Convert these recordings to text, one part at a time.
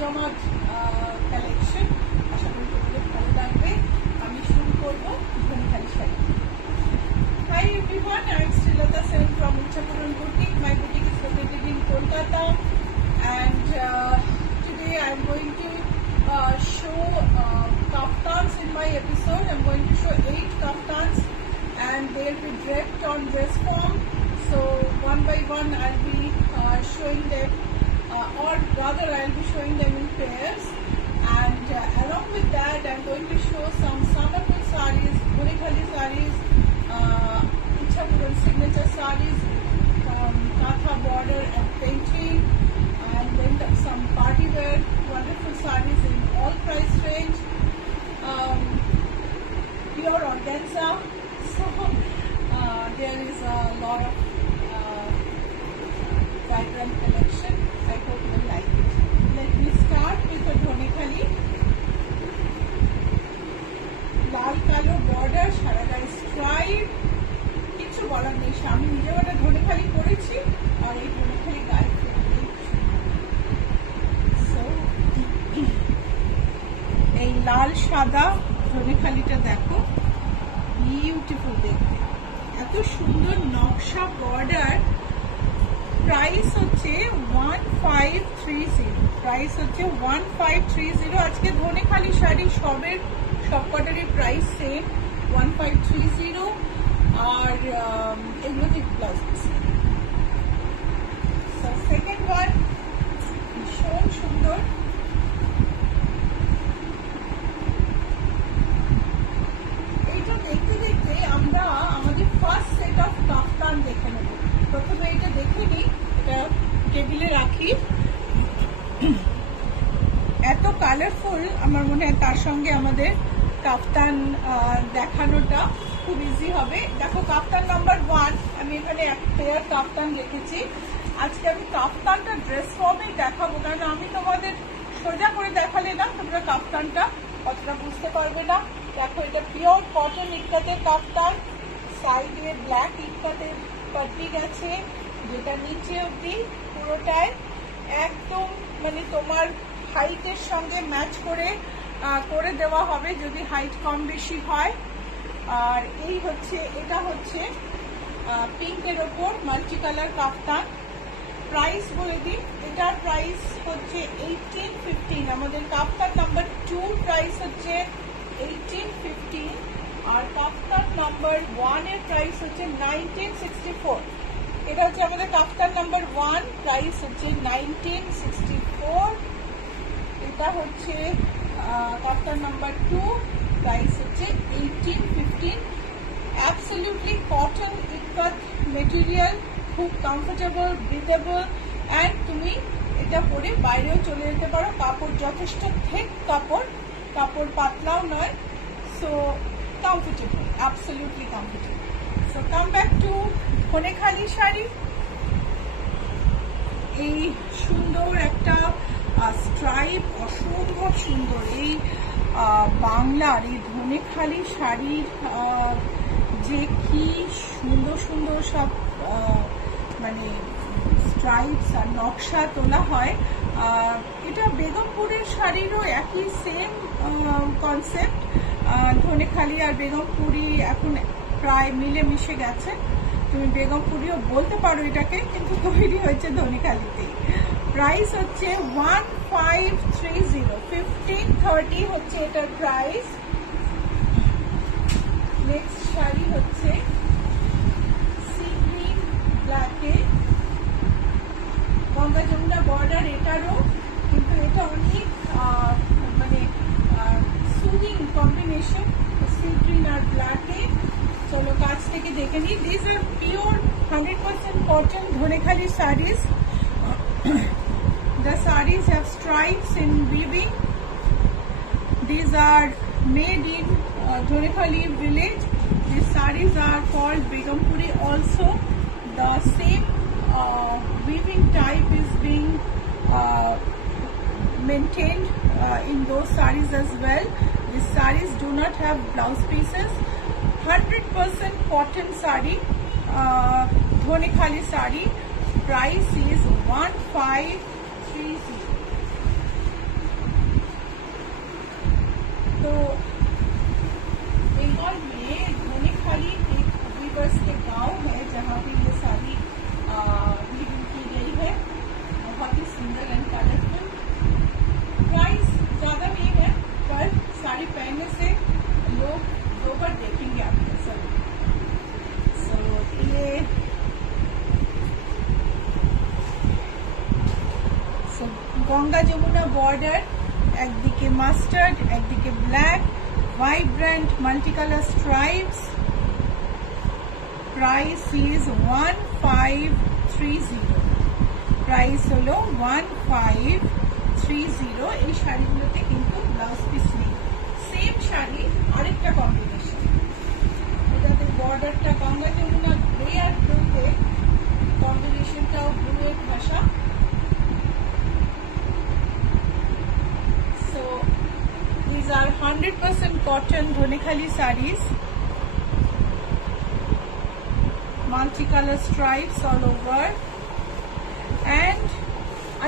জমজমাট কালেকশন। আশা করি তোমাদের ভালো লাগবে। আমি শুরু করবো Dhanekhali sari. Hi everyone, I am Srilata Sen from Ichapuran Boutique. My boutique is located in Kolkata, and today I am going to show kaftans in my episode. I am going to show 8 kaftans, and they will be draped on dress form. So one by one I will be showing them, or rather I will be showing them in pairs. And along with that, I am going to show some Sanapur sarees, Dhonikhali sarees, Ichapuran signature sarees, Katha border and painting, and then some party wear wonderful sarees in all price range, pure organza. So there is a lot of vibrant collection. I hope you will like it. Let me start with the Dhonikhali. লাল কালো border, সারা গায়ে stripe, কিছু বলার নেই। আমি নিজেও একটা ধনেখালি করেছি, আর এই ধনেখালি গায়ে এই লাল সাদা ধনেখালিটা দেখো, বিউটিফুল দেখতে, এত সুন্দর নকশা বর্ডার। প্রাইস হচ্ছে 1530। প্রাইস হচ্ছে 1530। আজকে ধনেখালি শাড়ি সবকটারই প্রাইস সেম 1530, আর এগুলোতে ব্লাউজ পিস। সেকেন্ড ওয়ান ভীষণ সুন্দর। এইটা দেখতে দেখতে আমরা আমাদের ফার্স্ট সেট অফ কাফতান দেখে নেব। প্রথমে এটা দেখে নিই, এটা টেবিলে রাখি। এত কালারফুল, আমার মনে হয় তার সঙ্গে আমাদের কাফতান দেখানোটা খুব ইজি হবে। দেখো, কাফতান নাম্বার 1, আমি এখানে এক পেয়ার কাফতান রেখেছি। আজকে আমি কাফতানটা ড্রেস ফর্মেই দেখাবো, কারণ আমি তোমাদের সোজা করে দেখালে না তোমরা কাফতানটা অতটা বুঝতে পারবে না। দেখো, এটা পিওর কটন ইক্কাতের কাফতান, সাইডে ব্ল্যাক ইক্কাতের পাট্টি গেছে, যেটা নিচে অব্দি পুরোটায় একদম মানে তোমার হাইটের সঙ্গে ম্যাচ করে দেওয়া হবে যদি হাইট কম বেশি হয়। আর এটা হচ্ছে পিঙ্কের ওপর মাল্টি কালার কাফতান। প্রাইস বলে দিই, এটার প্রাইস হচ্ছে 1815। আমাদের কাফতান নাম্বার 2 প্রাইস হচ্ছে 1815, আর কাফতান নাম্বার 1 এর প্রাইস হচ্ছে 1964। এটা হচ্ছে আমাদের কাফতান নাম্বার 1, প্রাইস হচ্ছে 1964। এটা হচ্ছে কাফতান নাম্বার 2, প্রাইস হচ্ছে 1815। অ্যাবসলিউটলি কটন ইক্কাত মেটেরিয়াল, খুব কমফোর্টেবল, ব্রিথেবল, অ্যান্ড তুমি এটা পরে বাইরেও চলে যেতে পারো। কাপড় যথেষ্ট ঠিক কাপড় পাতলাও নয়। So comfortable, absolutely comfortable. So come back to Dhaniakhali sari. এই সুন্দর একটা স্ট্রাইপ, অসম্ভব সুন্দর। এই বাংলার এই ধনেখালি শাড়ির যে কি সুন্দর সুন্দর সব মানে স্ট্রাইপস আর নকশা তোলা হয়। এটা বেগমপুরের শাড়িরও একই সেম কনসেপ্ট। ধনেখালি আর বেগমপুরি এখন প্রায় মিলেমিশে গেছে। তুমি বেগমপুরিও বলতে পারো এটাকে, কিন্তু তৈরি হয়েছে ধনেখালিতেই। প্রাইস হচ্ছে 1530, 1530 হচ্ছে এটার প্রাইস। নেক্সট শাড়ি হচ্ছে সি গ্রিন ব্ল্যাকে, গঙ্গা যমুনা বর্ডার এটারও, কিন্তু এটা অনেক মানে সুদিং কম্বিনেশন, সি গ্রিন আর ব্ল্যাকে। চলো কাছ থেকে দেখে নিই। This are pure 100% cotton Dhaniakhali sarees. The sarees have stripes in weaving. These are made in Dhonikhali village. These sarees are called Begumpuri also. The same weaving type is being maintained in those sarees as well. These sarees do not have blouse pieces. 100% cotton saree, Dhonikhali saree. Price is 1530. Ganga Jamuna border, একদিকে mustard, একদিকে black, vibrant multicolour stripes. Price is 1530। Price হলো 1530। এই শাড়িগুলোতে কিন্তু blouse piece নেই। Same sari আরেকটা combination, এটাতে বর্ডারটা গঙ্গা যমুনা গ্রে আর ব্লুতে, কম্বিনেশনটাও ব্লু এর ভাষা। So these are 100% cotton Dhonekhali sarees, multicolor stripes all over. And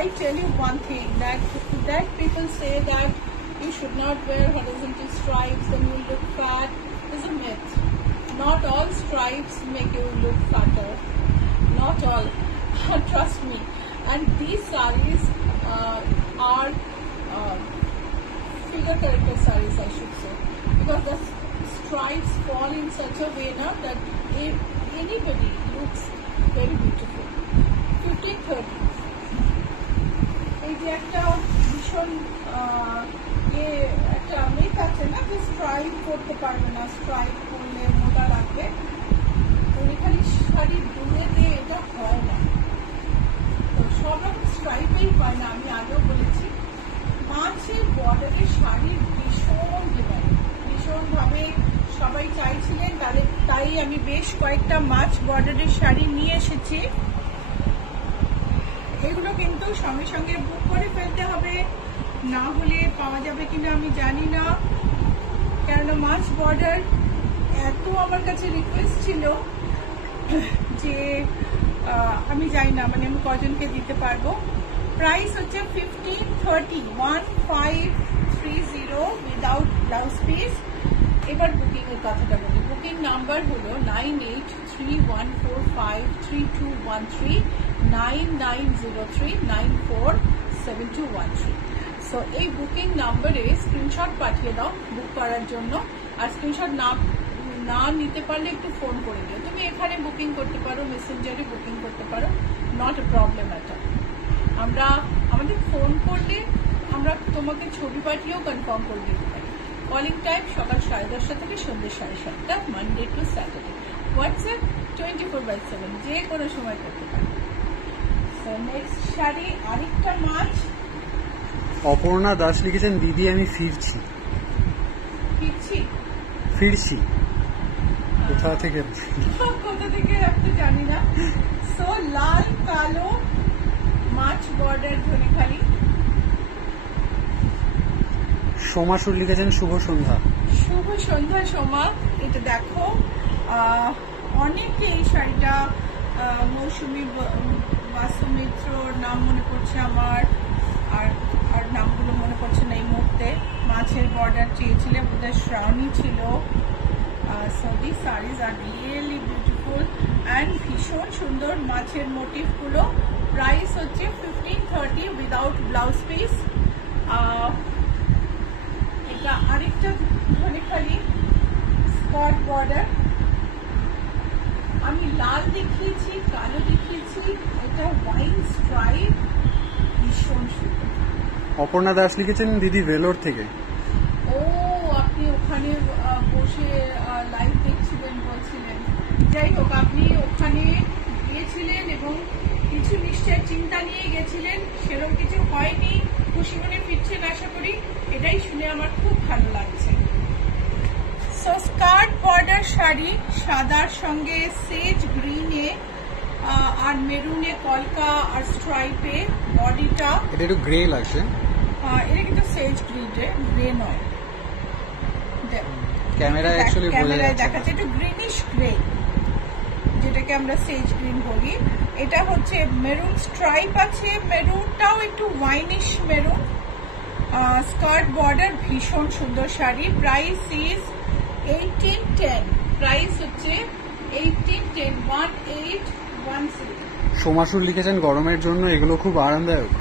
I tell you one thing, that people say that you should not wear horizontal stripes, then you look fat, is a myth. Not all stripes make you look fatter. Not all. Trust me. And these sarees are figure character sarees, I should say, because the stripes fall in such a way now that anybody looks very beautiful. 1530। এই যে একটা ভীষণ একটা make আছে না, যে stripe করতে পারবে না, স্ট্রাইপ করলে মোটা লাগবে। ধনেখালি শাড়ির দুলেতে এটা হয় না, তো সব রকম স্ট্রাইপেই হয় না। আমি আগেও বলেছি, মাছের বর্ডারের শাড়ির ভীষণ ডিমান্ড, ভীষণভাবে সবাই চাইছিলেন, তাই আমি বেশ কয়েকটা মাছ বর্ডারের শাড়ি নিয়ে এসেছি। এগুলো কিন্তু সঙ্গে সঙ্গে বুক করে ফেলতে হবে, না হলে পাওয়া যাবে কিনা আমি জানি না। কেননা মাছ বর্ডার এত আমার কাছে রিকোয়েস্ট ছিল যে আমি জানি না মানে আমি কজনকে দিতে পারবো। প্রাইস হচ্ছে 1530 উইদাউট ব্লাউজ পিস। এবার বুকিং এর কথাটা বলি। বুকিং নাম্বার হলো 9831453213, 9903947213। সো এই বুকিং নাম্বারে স্ক্রিনশট পাঠিয়ে দাও বুক করার জন্য। আর স্ক্রিনশট না নিতে পারলে একটু ফোন করে দিও। তুমি এখানে বুকিং করতে পারো, মেসেঞ্জারে বুকিং করতে পারো, নট এ প্রবলেম এটা। আমরা আমাদের ফোন করলে আমরা তোমাকে ছবি পাঠিয়েও কনফার্ম করে দিতে পারি। কলিং টাইম সকাল 10:30 থেকে সন্ধ্যে 7:30, মানডে টু স্যাটারডে। হোয়াটসঅ্যাপ 24/7, যে কোনো সময় করতে পারো। সো নেক্সট শাড়ি আরেকটা মাছ। অপর্ণা দাস লিখেছেন, দিদি আমি ফিরছি। কোথা থেকে আমি তো জানি না। সো লাল কালো মাছ বর্ডার ধনেখালি। সোমা সুর লিখেছেন, শুভ সন্ধ্যা। শুভ সন্ধ্যা সোমা। এটা দেখো, অনেকে এই শাড়িটা মৌসুমী বাসুমিত্রর নাম মনে পড়ছে আমার, আর নামগুলো মনে পড়ছে না এই মুহূর্তে। মাছের বর্ডার চেয়েছিলেন, বোধহয় শ্রাবণী ছিল। So these sarees are really beautiful and ভীষণ সুন্দর মাছের মোটিভ গুলো। প্রাইস হচ্ছে 1530 উইদাউট ব্লাউজ পিস। এটা আরেকটা ধনেখালি স্কট বর্ডার। আমি লাল দেখিয়েছি, কালো দেখিয়েছি, এটা ওয়াইন স্ট্রাইপ, ভীষণ সুন্দর। অপর্ণা দাস লিখেছেন, দিদি ভেলোর থেকে। ও, আপনি ওখানে বসে লাইভ দেখছিলেন বলছিলেন। যাই হোক, আপনি ওখানে গিয়েছিলেন এবং কিছু নিশ্চয় চিন্তা নিয়ে গেছিলেন, সেরকম কিছু হয়নি, খুশি মনে ফিরছেন আশা করি। এটাই শুনে আমার খুব ভালো লাগছে। সো স্কার্ট বর্ডার শাড়ি, সাদার সঙ্গে সেজ গ্রিনে আর মেরুনে কলকা আর স্ট্রাইপে বডিটা। এটা একটু গ্রে লাগছে। এটা কিন্তু সেজ গ্রে নয়, ক্যামেরায় দেখাচ্ছে একটু গ্রিনিশ গ্রে, যেটাকে আমরা সেজ গ্রিন বলি। এটা হচ্ছে মেরুন স্ট্রাইপ আছে, মেরুনটাও একটু ওয়াইনিশ মেরুন। স্কার্ট বর্ডার, ভীষণ সুন্দর শাড়ি। Price is 1810। প্রাইস হচ্ছে 1810, 1810। সোমাসুর লিখেছেন, গরমের জন্য এগুলো খুব আরামদায়ক।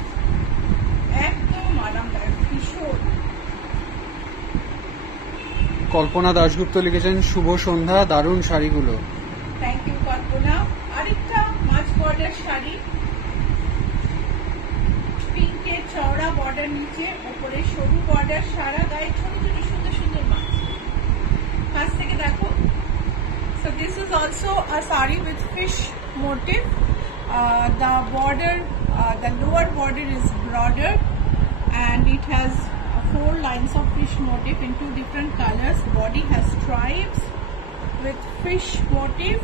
একদম আরামদায়ক, ভীষণ। কল্পনা দাশগুপ্ত লিখেছেন, শুভ সন্ধ্যা, দারুণ শাড়িগুলো। থ্যাংক ইউ কল্পনা। আরেকটা মাছ বর্ডার শাড়ি, পিঙ্কের চওড়া বর্ডার। বর্ডার নিচে, ওপরে সরু বর্ডার, সারা গায়ে ছোট ছোট সুন্দর সুন্দর মাছ। কাছ থেকে দেখো। So this is also a sari with fish motif. The border, the lower border is broader, and it has 4 lines of fish motif in 2 different colors. Body has stripes with fish motif,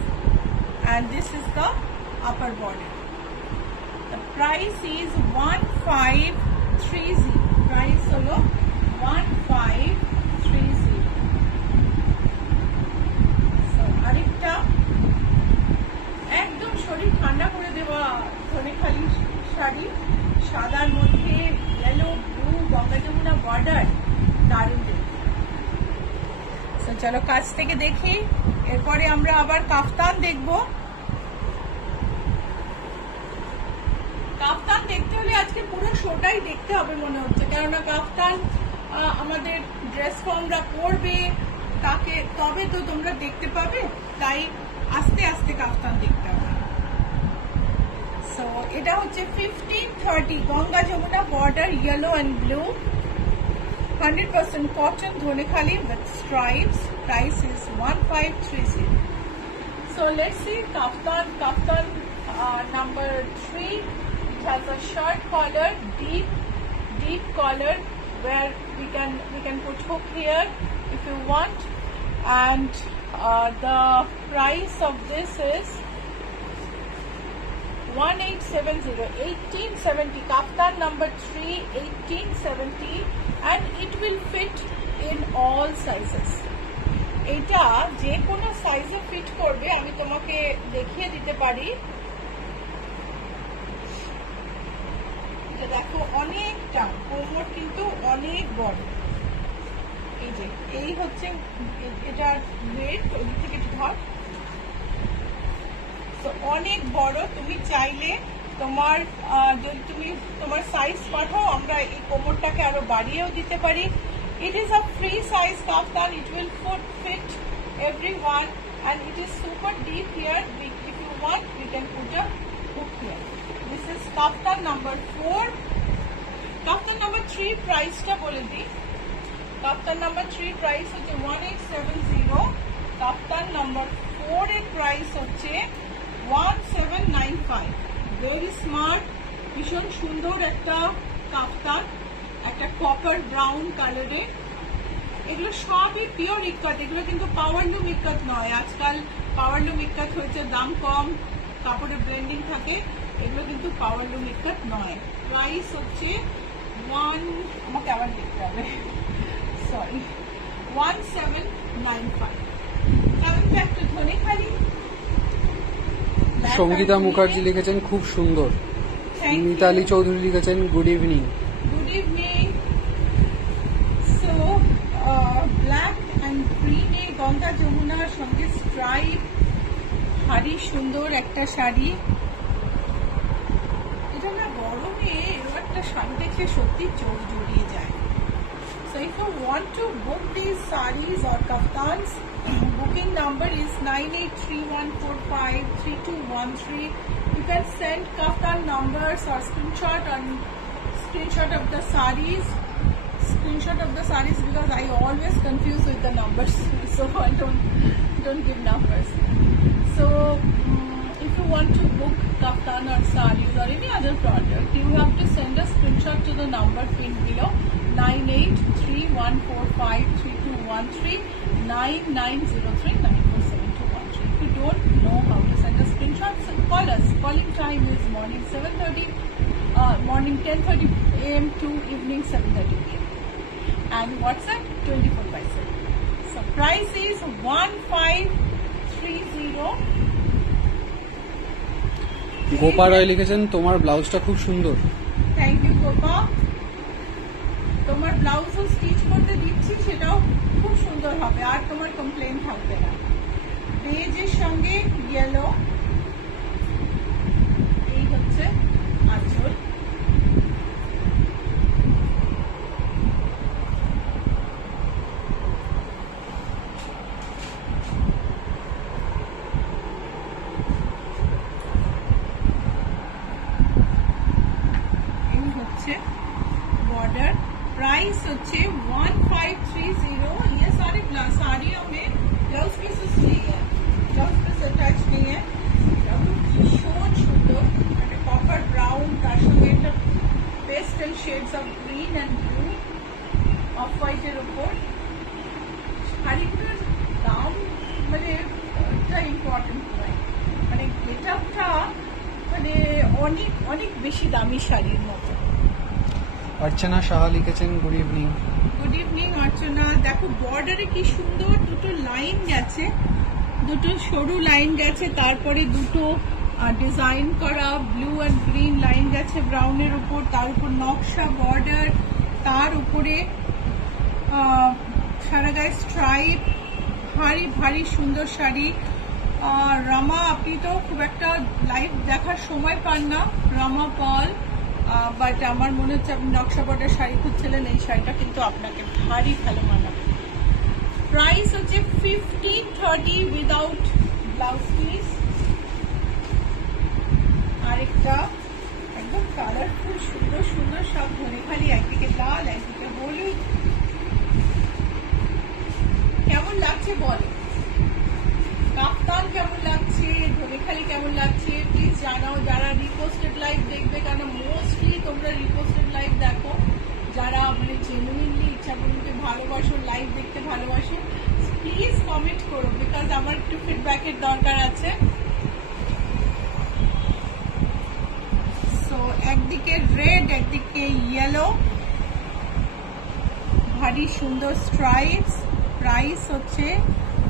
and this is the upper border. The price is 1530. Price holo 1530. So আরেকটা একদম শরীর ঠান্ডা করে দেওয়া ধনেখালি শাড়ি, সাদার মধ্যে yellow blue Ganga Jamuna border, দারুণ দেখতে। So চলো কাছ থেকে দেখি, এরপরে আমরা আবার কাফতান দেখবো। কাফতান দেখতে হলে আজকে পুরো শোটাই দেখতে হবে মনে হচ্ছে, কেননা কাফতান আমাদের ড্রেস ফর্মরা পরবে, তাকে তবে তো তোমরা দেখতে পাবে, তাই আস্তে আস্তে কাফতান দেখতে হবে। সো এটা হচ্ছে 1530 Ganga Jamuna border, yellow and blue, 100% cotton Dhaniakhali with stripes. Price is 1530. So let's see kaftan number 3. It has a short collar, deep collar, where we can put hook here if you want, and the price of this is 1870. Kaftan number 3, 1870, and it will fit in all sizes. এটা যে কোনো সাইজে fit করবে, আমি তোমাকে দেখিয়ে দিতে পারি। এটা দেখো অনেকটা, কোমর কিন্তু অনেক বড়। এই যে এই হচ্ছে এটার ওয়েট, ওই থেকে ধর, তো অনেক বড়। তুমি চাইলে তোমার যদি তুমি তোমার সাইজ পাঠাও, আমরা এই কোমরটাকে আরো বাড়িয়েও দিতে পারি। It is a free size kaftan. It will fit everyone, and it is super deep here. If you want, we can put a hook here. This is kaftan number 4. Kaftan number 3 price ta bole di. Kaftan number 3 price hoche 1870. Kaftan number 4 er price hoche 1795. Very smart, ভীষণ সুন্দর একটা কাফতান, একটা copper brown কালারে। এগুলো সবই pure ইক্কাত, এগুলো কিন্তু powerloom ইক্কাত নয়। আজকাল পাওয়ারলুম ইক্কাত হয়েছে, দাম কম, কাপড়ে ব্লেন্ডিং থাকে, এগুলো কিন্তু পাওয়ারলুম ইক্কাত নয়। প্রাইস হচ্ছে আমাকে আবার দেখতে হবে, sorry, 1795. Coming back to Dhanekhali, Sangeeta Mukherjee লিখেছেন খুব সুন্দর। মিতালি চৌধুরী লিখেছেন good evening. Good evening. So black and গ্রিনে গঙ্গা যমুনার সঙ্গে স্ট্রাইপ, ভারী সুন্দর একটা শাড়ি। এটা না গরমে এরকম একটা শাড়ি দেখলে সত্যি চোখ জুড়িয়ে যায়। So if you want to book these sarees or kaftans, booking number is 9831453213. You can send kaftan numbers or screenshot of the sarees. Screenshot of the sarees, because I always confuse with the numbers, so I don't give numbers. So if you want to book kaftan or sarees or any other product, you have to send a screenshot to the number pinned below, 9831453213, 9903947213. If you don't know how to send a screenshot, call us. Calling time is morning 7:30, morning 10:30 a.m. to evening 7:30 p.m. and WhatsApp 24/7. So price is 1530. Gopa রয় লিখেছেন তোমার ব্লাউজটা খুব সুন্দর। Thank you Gopa. তোমার ব্লাউজও stitch করতে দিচ্ছি, সেটাও খুব সুন্দর হবে, আর তোমার কমপ্লেন থাকবে না। বেজের সঙ্গে ইয়েলো, এই হচ্ছে আঁচল। बॉर्डर प्राइस হচ্ছে 1530 ये सारे साड़ियों में ब्लाउज पीसेस नहीं है ब्लाउज पीस अटैच नहीं है ভীষণ সুন্দর একটা কপার ব্রাউন তার সঙ্গে একটা pastel shades of green and blue off হোয়াইটের উপর শাড়িগুলোর দাম মানে একটা ইম্পর্টেন্ট নয় মানে গেটআপটা মানে অনেক অনেক বেশি দামি শাড়ির মতো अर्चना शाह लिखेছেন good evening. Good evening Archana. দেখো বর্ডারে কি সুন্দর দুটো লাইন গেছে, দুটো সরু লাইন গেছে, তারপরে দুটো ডিজাইন করা ব্লু অ্যান্ড গ্রিন লাইন গেছে ব্রাউনের উপর, তার উপর নকশা বর্ডার, তার উপরে সারা গায়ে স্ট্রাইপ, ভারী ভারী সুন্দর শাড়ি। রামা আপনি তো খুব একটা লাইভ দেখার সময় পান না, রামা পাল, বাট আমার মনে হচ্ছে আপনি নকশা বর্ডার শাড়ি খুঁজছিলেন, এই শাড়িটা কিন্তু আপনাকে ভারী ভালো মানাবে। প্রাইস হচ্ছে 1530 উইদাউট ব্লাউজ পিস। আরেকটা একদম কালারফুল সুন্দর সুন্দর সব ধরে খালি, একদিকে লাল একদিকে হলুদ। কেমন লাগছে বলো, কাপ্তান কেমন লাগছে, ধনেখালি কেমন লাগছে প্লিজ জানাও। যারা রিপোস্টেড লাইভ দেখবে, কেন মোস্টলি তোমরা রিপোস্টেড লাইভ দেখো, যারা মানে জেনুইনলি ইচ্ছাপুরীকে ভালোবাসো, লাইভ দেখতে ভালোবাসো, প্লিজ কমেন্ট করো, বিকজ আমার একটু ফিডব্যাকের দরকার আছে। সো একদিকে রেড একদিকে ইয়েলো, ভারী সুন্দর স্ট্রাইপস। প্রাইস হচ্ছে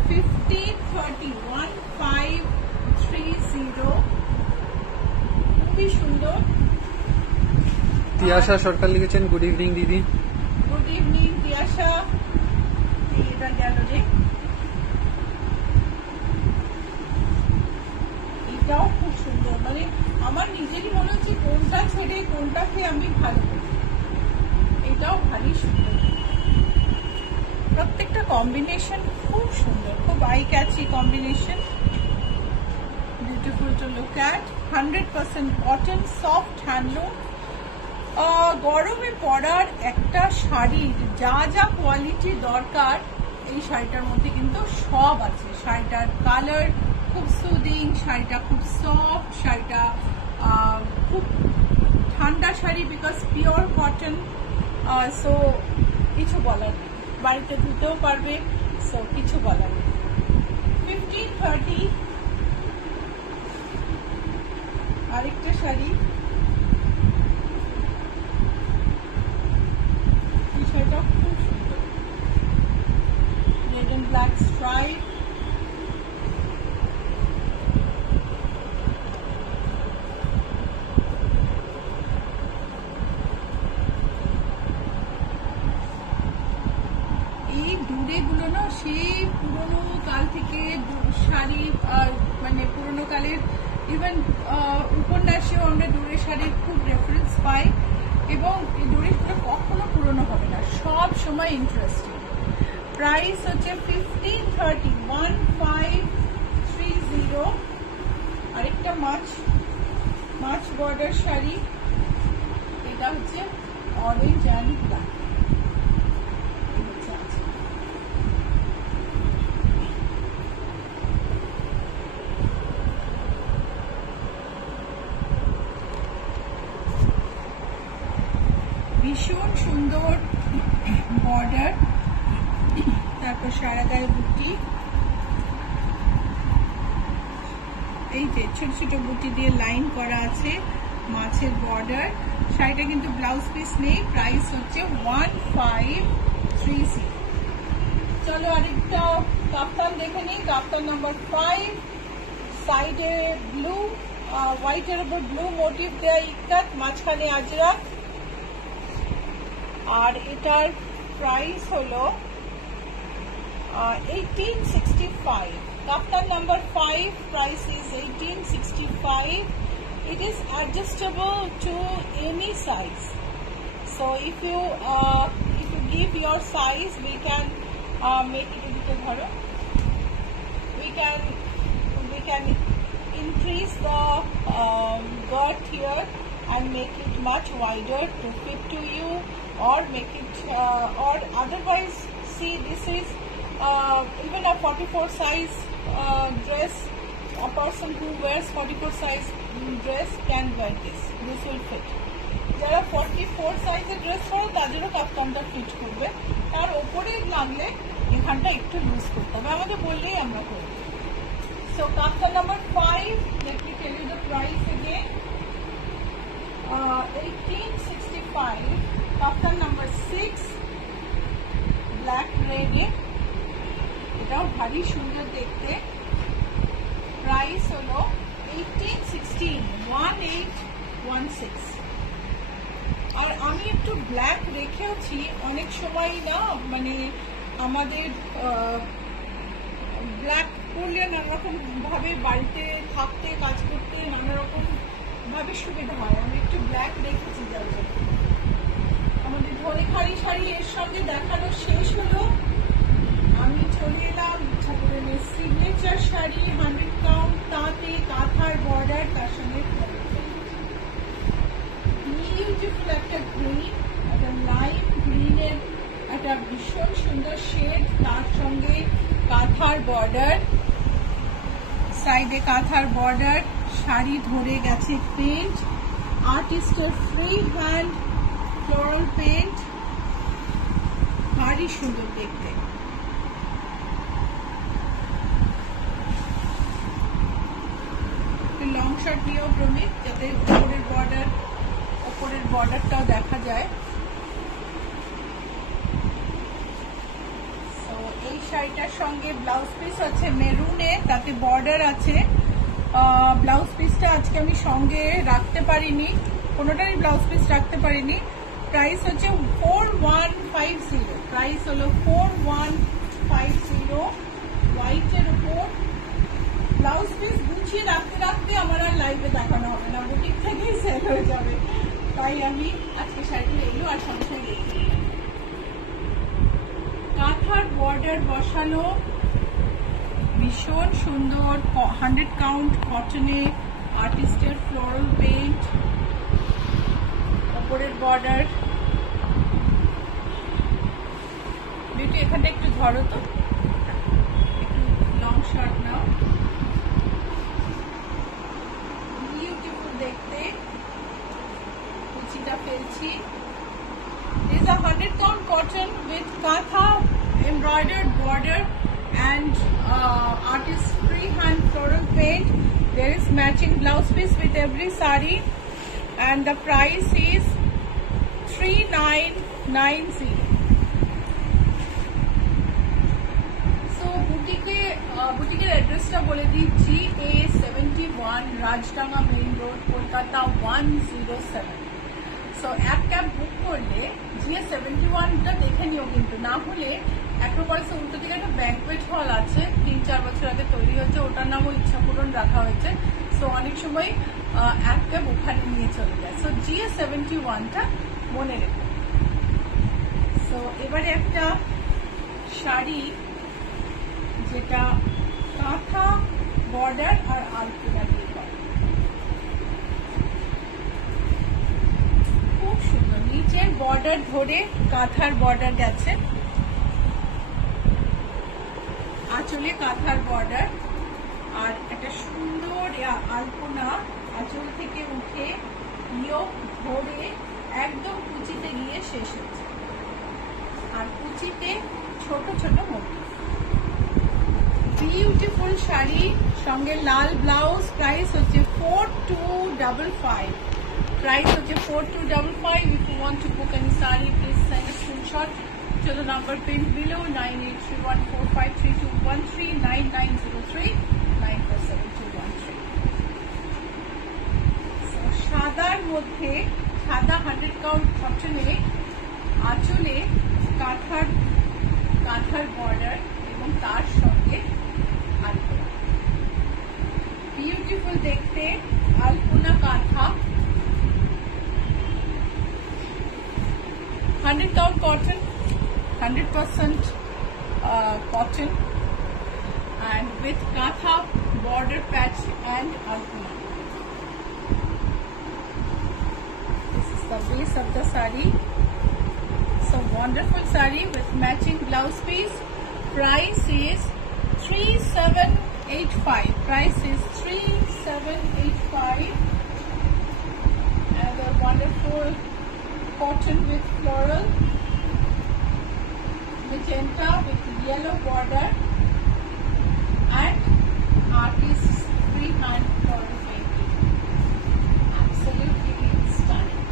1530 খুবই সুন্দর। তিয়াশা সরকার লিখেছেন গুড ইভিনিং দিদি। Good evening Tiyasha. এটা গেল রে, এটাও খুব সুন্দর, মানে আমার নিজেরই মনে হচ্ছে কোনটা ছেড়ে কোনটাকে আমি ভালো করি। এটাও ভারী সুন্দর, প্রত্যেকটা কম্বিনেশন খুব সুন্দর, খুব eye catchy combination, beautiful to look at. 100% cotton, soft handloom. গরমে পরার একটা শাড়ির যা যা কোয়ালিটি দরকার এই শাড়িটার মধ্যে কিন্তু সব আছে। শাড়িটার কালার খুব সুদিং, শাড়িটা খুব সফট, শাড়িটা খুব ঠান্ডা sari because pure cotton. So কিছু বলার নেই, বাড়িতে ধুতেও পারবে, সো কিছু বলার নেই। 1530 আরেকটা শাড়ি, এই শাড়িটা খুব সুন্দর, রেড এন্ড ব্ল্যাক স্ট্রাইপ। গুলো না সেই পুরোনো কাল থেকে শাড়ি, মানে পুরোনো কালের ইভেন উপন্যাসেও আমরা দূরের শাড়ির খুব রেফারেন্স পাই, এবং এই দূরেগুলো কখনো পুরোনো হবে না, সব সময় ইন্টারেস্টিং। প্রাইস হচ্ছে 1530 আরেকটা মাছ বর্ডার শাড়ি, এটা হচ্ছে অরেঞ্জ অ্যান্ড ব্ল্যাক। ভীষণ সুন্দর বর্ডার, তারপর সারা গায়ে বুটি, এই যে ছোট ছোট বুটি দিয়ে লাইন করা আছে, মাছের বর্ডার। শাড়িটা কিন্তু ব্লাউজ পিস নেই। প্রাইস হচ্ছে 1530। চলো আরেকটা কাপ্তান দেখে নিই। কাপ্তান নাম্বার 5, সাইডে ব্লু, হোয়াইটের উপর ব্লু মোটিভ দেয়া ইক্কাত, মাঝখানে আজরাক। আর এটার প্রাইস হলো 1865। Kaftan number 5 price is 1865. It is adjustable to any size. So if you give your size, we can make it a bit bigger. We can increase the girth here and make it much wider to fit to you. or make it or otherwise see this is even a 44 size dress. A person who wears 44 size dress can wear this will fit. যারা 44 সাইজের dress পরে তাদেরও কাফতানটা fit করবে, তার ওপরে লাগলে এখানটা একটু লুজ করতে হবে, আমাদের বললেই আমরা করব। So kaftan number 5, let me tell you the price again. 1865. Kaftan number 6, black রেডে, এটাও ভারী সুন্দর দেখতে। প্রাইস হলো 1816। আর আমি একটু ব্ল্যাক রেখেওছি, অনেক সময় না মানে আমাদের ব্ল্যাক পরলে নানা রকম ভাবে বাড়িতে থাকতে কাজ করতে নানা রকম ভাবে সুবিধা হয়, আমি একটু ব্ল্যাক রেখেছি যার জন্য। আমাদের ধনেখালি শাড়ি এর সঙ্গে দেখানো শেষ হলো, আমি চলে এলাম ঠাকুরের সিগনেচার শাড়ি 100 কাউন্ট, তাতে কাঁথার বর্ডার, তার সঙ্গে বিউটিফুল একটা গ্রিন, একটা লাইট গ্রিনের একটা ভীষণ সুন্দর শেড, তার সঙ্গে কাঁথার বর্ডার, সাইডে কাঁথার বর্ডার, শাড়ি ধরে গেছে পেন্ট, আর্টিস্টের ফ্রি হ্যান্ড ফ্লোরাল পেন্ট, ভারী সুন্দর দেখতে। লং শর্ট নিয়েও প্রমিত, যাতে উপরের বর্ডারটাও দেখা যায়। এই শাড়িটার সঙ্গে ব্লাউজ পিস আছে মেরুনে, তাতে বর্ডার আছে। ব্লাউজ পিসটা আজকে আমি সঙ্গে রাখতে পারিনি, কোনোটারই ব্লাউজ পিস রাখতে পারিনি। প্রাইস হচ্ছে 4150, প্রাইস হলো 4150। হোয়াইটের উপর ব্লাউজ পিস গুছিয়ে রাখতে রাখতে আমার আর লাইভে দেখানো হবে না, বুটিক থেকেই সেল হয়ে যাবে, তাই আমি আজকে শাড়িটা এলো আর সঙ্গে সঙ্গে কাঁথার বর্ডার বসানো, ভীষণ সুন্দর 100 কাউন্ট কটনে, আর্টিস্টের ফ্লোরাল পেইন্ট, ওপরের বর্ডার। বিউটি এখানটা একটু ধরো তো, একটু লং শার্ট নাও, বিউটিফুল দেখতে। কুচিটা ফেলছি। This is a 100 count cotton with katha embroidered border and artist freehand floral paint. There is matching blouse piece with every sari, and the price is 3990. So boutique address বলে দিই, GA71 Rajdanga main road, Kolkata 107। So এক cab book করলে GA71টা দেখে নিও, কিন্তু না হলে অ্যাক্রোপলিসে উল্টো দিকে একটা ব্যাংকুয়েট হল আছে, 3-4 বছর আগে তৈরি হয়েছে, ওটার নামও ইচ্ছাপূরণ রাখা হয়েছে। সো অনেক সময় এক ক্যাব ওখানে নিয়ে চলে যায়। সো GA71টা মনে রেখো। সো এবারে একটা শাড়ি যেটা কাঁথা বর্ডার আর আলপনা দিয়ে করা, খুব সুন্দর। নিচের বর্ডার ধরে কাঁথার বর্ডার গেছে, আঁচলে কাঁথার বর্ডার, আর একটা সুন্দর আলপনা আঁচল থেকে উঠে ইয়োক ধরে একদম কুচিতে গিয়ে শেষ হচ্ছে, আর কুচিতে ছোট ছোট মোটিভ। বিউটিফুল শাড়ি, সঙ্গে লাল ব্লাউজ। প্রাইস হচ্ছে 4255। Price of 4255. If you want to book any saree, please send a screenshot to the number pinned below 9831453213 9903 947213. So সাদার মধ্যে সাদা 100 কাউন্ট কটনে, আঁচলে কাঁথার বর্ডার এবং তার সঙ্গে আলপনা, বিউটিফুল দেখতে। আলপনা কাঁথা 100 count cotton, 100% cotton, and with katha border patch and alpana. This is the base of the saree. wonderful saree with matching blouse piece. Price is 3785. Price is 3785. Another wonderful cotton with floral, magenta with yellow border, and artist's freehand floral painting. Absolutely stunning.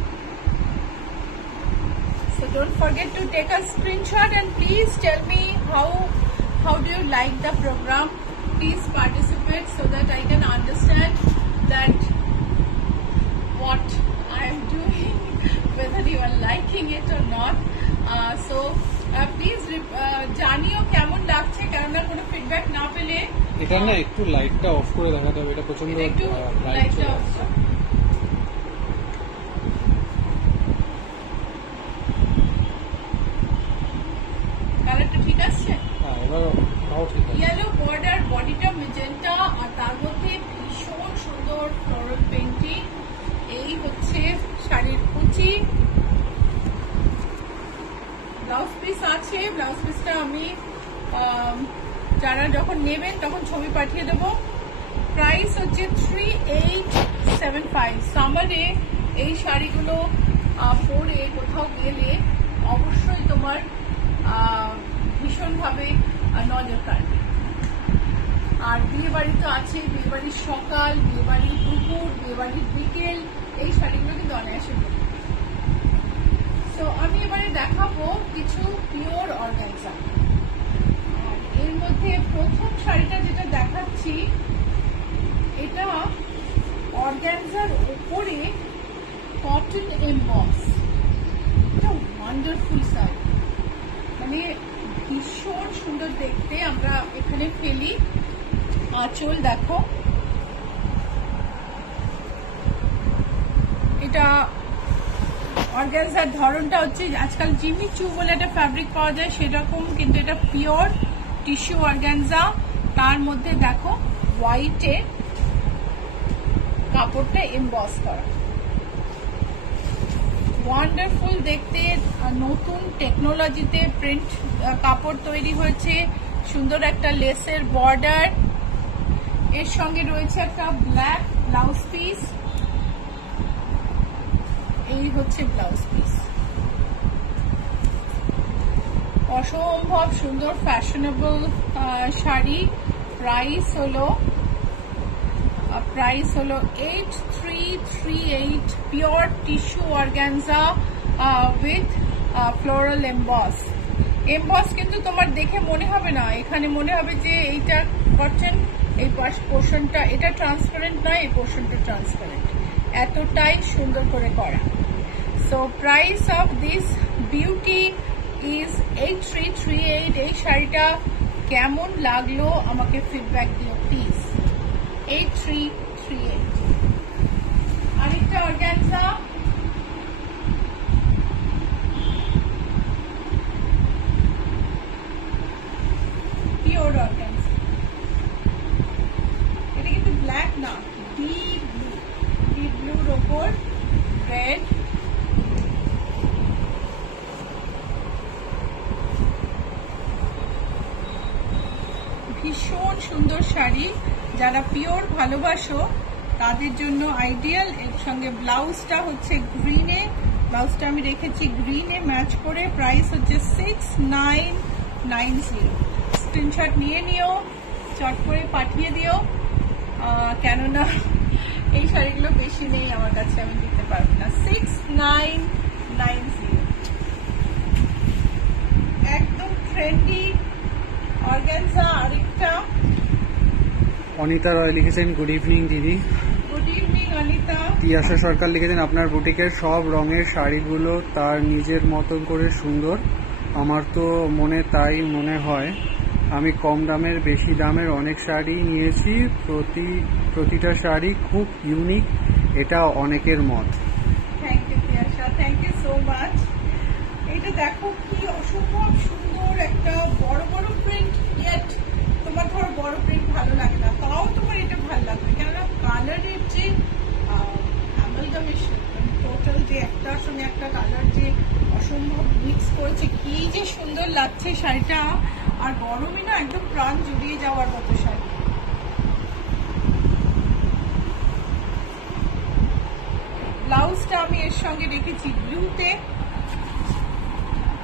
So don't forget to take a screenshot and please tell me how do you like the program. Please participate so that I can understand that what I am doing, whether you are liking it or not. So please জানিও কেমন লাগছে, কেননা কোনো feedback না পেলে এটা না একটু লাইটটা অফ করে দেখাতে হবে, এটা প্রচন্ড একটু লাইট লাইটটা অফ। কালারটা ঠিক আছে? হ্যাঁ, এবার তাও ঠিক আছে। ইয়েলো বর্ডার, বডিটা মেজেন্টা, আর তার মধ্যে ভীষণ সুন্দর ফ্লোরাল পেইন্টিং। এই হচ্ছে শাড়ির কুচি। ব্লাউজ পিস আছে, ব্লাউজ পিসটা আমি যারা যখন নেবেন তখন ছবি পাঠিয়ে দেবো। প্রাইস হচ্ছে 3875। সামারে এই শাড়িগুলো পরে কোথাও গেলে অবশ্যই তোমার ভীষণভাবে নজর কাড়বে। আর বিয়ে বাড়ি তো আছে, বিয়ে বাড়ির সকাল, বিয়ে বাড়ির দুপুর, বিয়ে বাড়ির বিকেল, এই শাড়িগুলো কিন্তু অনায়াসে পরে। সো আমি এবারে দেখাবো কিছু পিওর অর্গানজা। আর এর মধ্যে প্রথম শাড়িটা যেটা দেখাচ্ছি, এটা অর্গানজার উপরে কটন এমবস। এটা ওয়ান্ডারফুল শাড়ি, মানে ভীষণ সুন্দর দেখতে। আমরা এখানে ফেলি আঁচল দেখো, এটা অর্গানজার ধরনটা হচ্ছে আজকাল জিমি চু বলে একটা ফ্যাব্রিক পাওয়া যায় সেরকম, কিন্তু এটা পিওর টিস্যু অর্গানজা। তার মধ্যে দেখো হোয়াইটে কাপড়টা এমবস করা, ওয়ান্ডারফুল দেখতে। নতুন টেকনোলজিতে প্রিন্ট কাপড় তৈরি হয়েছে, সুন্দর একটা লেসের বর্ডার, এর সঙ্গে রয়েছে একটা ব্ল্যাক ব্লাউজ পিস। এই হচ্ছে ব্লাউজ পিস, অসম্ভব সুন্দর ফ্যাশনেবল শাড়ি। প্রাইস হলো 8338। Pure tissue organza with floral emboss. Emboss কিন্তু তোমার দেখে মনে হবে না, এখানে মনে হবে যে এইটা কটন, এই পোর্শনটা এটা ট্রান্সপারেন্ট নয়, এই পোর্শনটা ট্রান্সপারেন্ট, এতটাই সুন্দর করে করা। So price of this beauty is 8338। এই শাড়িটা কেমন লাগলো আমাকে ফিডব্যাক দিও প্লিজ। 8338। আরেকটা অর্গানজা, পিওর অর্গানজা। এটা কিন্তু ব্ল্যাক না, ডিপ ব্লু, ডিপ ব্লুর ওপর রেড। ভীষণ সুন্দর শাড়ি, যারা পিওর ভালোবাসো তাদের জন্য আইডিয়াল। এর সঙ্গে ব্লাউজটা হচ্ছে গ্রিনে, ব্লাউজটা আমি রেখেছি গ্রিনে ম্যাচ করে। প্রাইস হচ্ছে 6990। স্ক্রিনশট নিয়ে নিও, চট করে পাঠিয়ে দিও, কেননা এই শাড়িগুলো বেশি নেই আমার কাছে, আমি দিতে পারবো না। 6990, একদম ট্রেন্ডি অর্গানজা। আরেকটা অনিতা রয় লিখেছেন, গুড ইভিনিং দিদি। Good evening Anita. তিয়াশা সরকার লিখেছেন, আপনার বুটিকের সব রঙের শাড়িগুলো তার নিজের মতন করে সুন্দর। আমার তো তাই মনে হয়। আমি কম দামের বেশি দামের অনেক শাড়ি নিয়েছি, প্রতিটা শাড়ি খুব ইউনিক, এটা অনেকের মত। Thank you Tiasha, thank you so much. এটা দেখো কি অসম্ভব সুন্দর একটা বড় বড় প্রিন্ট, ইয়েট তোমার ধরো বড় প্রিন্ট ভালো লাগে না, তাও তোমার এটা ভালো লাগবে, কেননা কালারের যে অ্যামালগামেশন, টোটাল যে একটার সঙ্গে একটা কালার যে অসম্ভব মিক্স করেছে, কি যে সুন্দর লাগছে শাড়িটা, আর গরমে না একদম প্রাণ জুড়িয়ে যাওয়ার মতো শাড়ি। ব্লাউজটা আমি এর সঙ্গে রেখেছি ব্লুতে,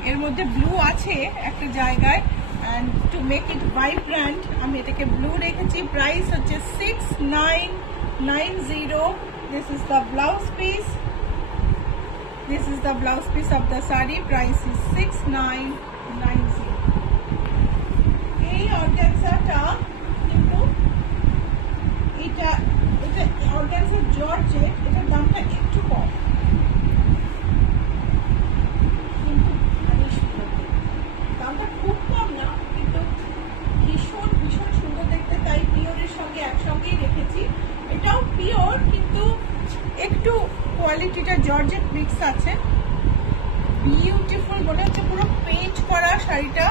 এর মধ্যে ব্লু আছে একটা জায়গায়, and to make it vibrant আমি এটাকে ব্লু রেখেছি। প্রাইস হচ্ছে 6990। this is the blouse piece, this is the blouse piece of the saree, price is 6990। এই অর্গানজাটা কিন্তু এটা অর্গানজা জর্জেট, এটার দামটা একটু কম, কিন্তু দামটা খুব কম না, কিন্তু ভীষণ ভীষণ সুন্দর দেখতে, তাই পিওরের সঙ্গে একসঙ্গেই রেখেছি। এটাও পিওর কিন্তু একটু কোয়ালিটিটা জর্জেট মিক্স আছে। বিউটিফুল, মনে হচ্ছে পুরো পেইন্ট করা শাড়িটা।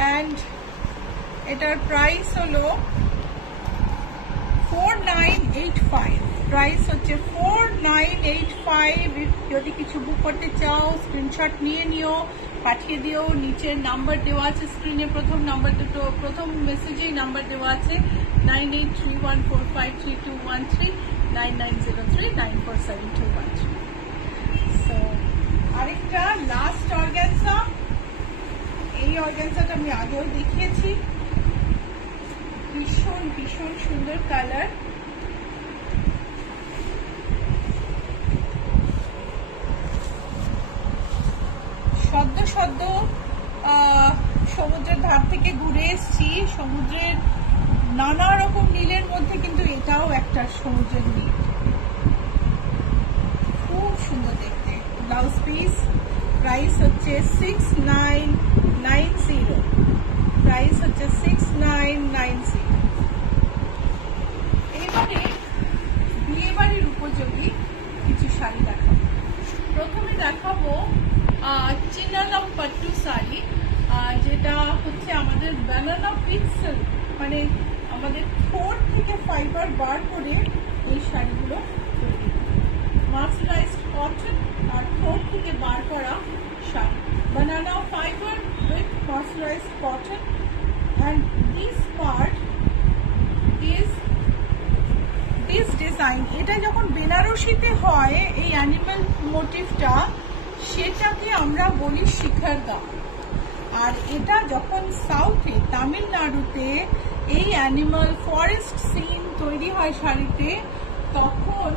অ্যান্ড এটার প্রাইস হলো 4985। প্রাইস হচ্ছে 4985। যদি কিছু বুক করতে চাও স্ক্রিনশট নিয়ে নিও, পাঠিয়ে দিও। নিচের নাম্বার দেওয়া আছে স্ক্রিনে, প্রথম মেসেজেই নাম্বার দেওয়া আছে 9831453213, 9903947213। সো আরেকটা লাস্ট অর্গানজা, এই অর্গানজাটা আমি আগেও দেখিয়েছি, ভীষণ ভীষণ সুন্দর কালার। সদ্য সমুদ্রের ধার থেকে ঘুরে এসেছি, সমুদ্রের নানা রকম নীলের মধ্যে কিন্তু এটাও একটা সমুদ্রের নীল, খুব সুন্দর দেখতে। ব্লাউজ পিস, প্রাইস হচ্ছে 6990। প্রাইস হচ্ছে 6990। এবারে বিয়ে বাড়ির উপযোগী কিছু শাড়ি দেখাবো। প্রথমে দেখাবো চিনালাম পাট্টু শাড়ি, যেটা হচ্ছে আমাদের বানানা পিক্সেল, মানে আমাদের থ্রোট থেকে ফাইবার বার করে এই শাড়িগুলো তৈরি, মার্সারাইজড কটন আর থ্রোট থেকে বার করা sari, banana fibre with mercerised cotton. and this part is this design। এটা যখন বেনারসিতে হয় এই অ্যানিমাল মোটিভটা, সেটাকে আমরা বলি শিখরদা। আর এটা যখন সাউথে তামিলনাড়ুতে এই অ্যানিমাল ফরেস্ট সিন তৈরি হয় শাড়িতে, তখন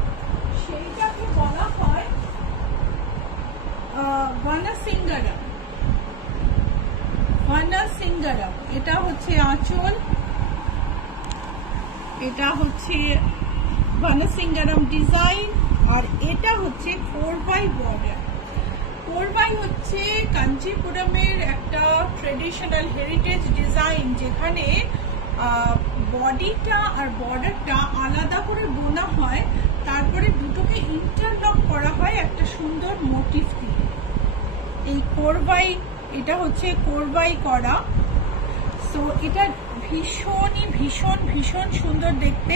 সেইটাকে বলা হয় ভানাসিঙ্গারাম। ভানাসিঙ্গারাম, এটা হচ্ছে আঁচল, এটা হচ্ছে ভানাসিঙ্গারাম ডিজাইন, আর এটা হচ্ছে কোরবাই বর্ডার। কোরবাই হচ্ছে কাঞ্চিপুরমের একটা ট্রেডিশনাল হেরিটেজ ডিজাইন, যেখানে বডিটা আর বর্ডারটা আলাদা করে বোনা হয়, তারপরে দুটোকে ইন্টারলক করা হয় একটা সুন্দর মোটিভ দিয়ে। এই কোরবাই, এটা হচ্ছে কোরবাই করা। সো এটা ভীষণই ভীষণ ভীষণ সুন্দর দেখতে।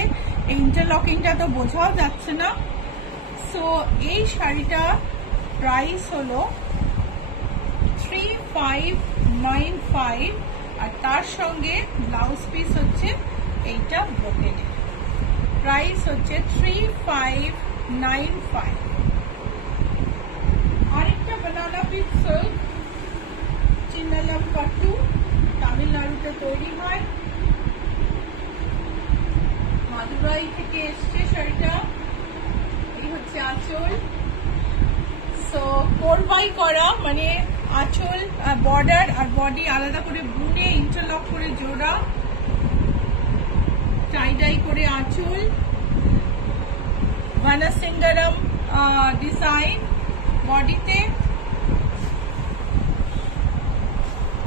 এই ইন্টারলকিংটা তো বোঝাও যাচ্ছে না। সো এই শাড়িটা প্রাইস হলো 3595, আর তার সঙ্গে ব্লাউজ পিস হচ্ছে এইটা ব্রোকেডের। প্রাইস হচ্ছে 3595। আরেকটা বানানা পিস সিল্ক চিনালাম পাট্টু, তামিলনাড়ুতে তৈরি হয়, মাদুরাই থেকে এসছে শাড়িটা। এই হচ্ছে আঁচল। সো কোরবাই করা, মানে আঁচল, বর্ডার আর বডি আলাদা করে বুনে ইন্টারলক করে জোড়া, টাইডাই করে আঁচল, ভানাসিঙ্গারাম ডিজাইন বডিতে,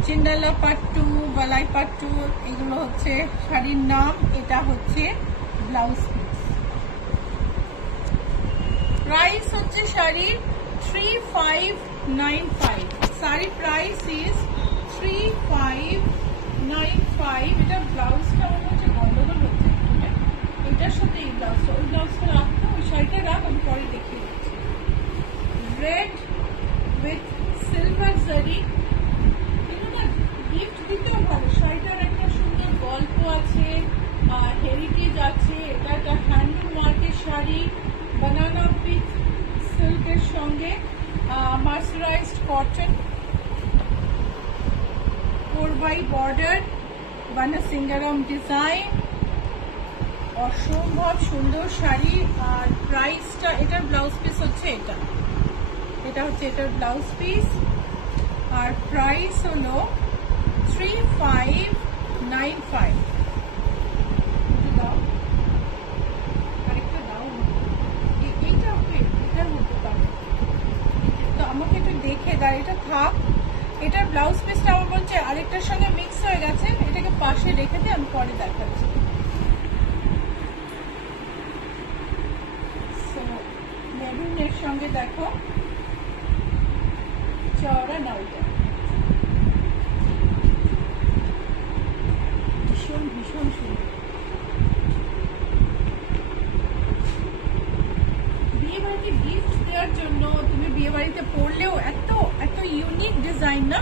চিন্ডালা পাট্টু, বালাই পাট্টু, এগুলো হচ্ছে শাড়ির নাম। এটা হচ্ছে ব্লাউজ পিস। প্রাইস হচ্ছে শাড়ির 3595। Sari price is 3595। এটা ব্লাউজটা মনে হচ্ছে গন্ডগোল হচ্ছে একটু, এটার সাথে এই ব্লাউজটা, ওই ব্লাউজটা রাখতে, ওই শাড়িটা রাখ, আমি পরে দেখিয়ে দিচ্ছি। Red with silver zari. Gift দিতেও ভালো। শাড়িটার একটা সুন্দর গল্প আছে, হেরিটেজ আছে। এটা একটা হ্যান্ডলুম মার্কের শাড়ি, বানানা পিচ সিল্কের সঙ্গে মার্সারাইজড কটন, 4x বর্ডার, বানাসিঙ্গারাম ডিজাইন। অসম্ভব সুন্দর শাড়ি। আর প্রাইসটা, এটার ব্লাউজ পিস হচ্ছে এটা হচ্ছে এটার ব্লাউজ পিস। আর প্রাইস হলো 3595। আরেকটা দাও, এইটা এটার মধ্যে পাবে তো। আমাকে একটু দেখে দাও, এটা থাক। এটার ব্লাউজ পিসটা আমার বলছে আরেকটার সঙ্গে মিক্স হয়ে গেছে, এটাকে পাশে রেখে দিয়ে আমি পরে দেখাচ্ছি। মেরুনের সঙ্গে দেখো চওড়া নাউটা, ভীষণ ভীষণ সুন্দর। বিয়ে বাড়িতে গিফট দেওয়ার জন্য, তুমি বিয়ে বাড়িতে পরলেও এত এত ইউনিক ডিজাইন না,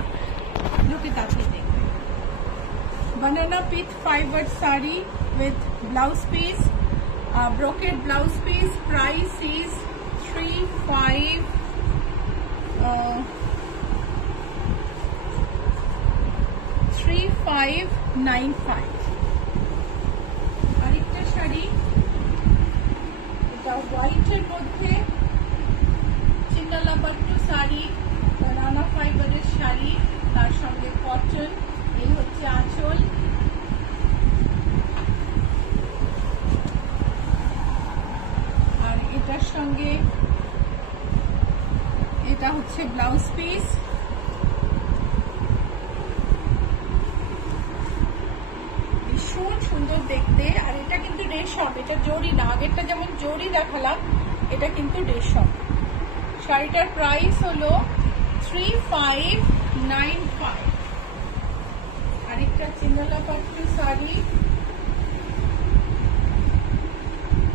লোকে তাকিয়ে দেখবে। Banana peach fibre sari with blouse piece, brocade blouse piece. Price is 3595। আরেকটা শাড়ি, এটা হোয়াইটের মধ্যে চিন্নালা পাট্টু শাড়ি, বানানা ফাইবারের শাড়ি, তার সঙ্গে কটন। এই হচ্ছে আঁচল। আর এটার সঙ্গে এটা হচ্ছে ব্লাউজ পিস। ভীষণ সুন্দর দেখতে। আর এটা কিন্তু রেশম, এটা জরি না। আগেরটা যেমন জরি দেখালাম, এটা কিন্তু রেশম। শাড়িটার প্রাইস হলো 3595। আরেকটা চিন্নালা পাট্টু শাড়ি,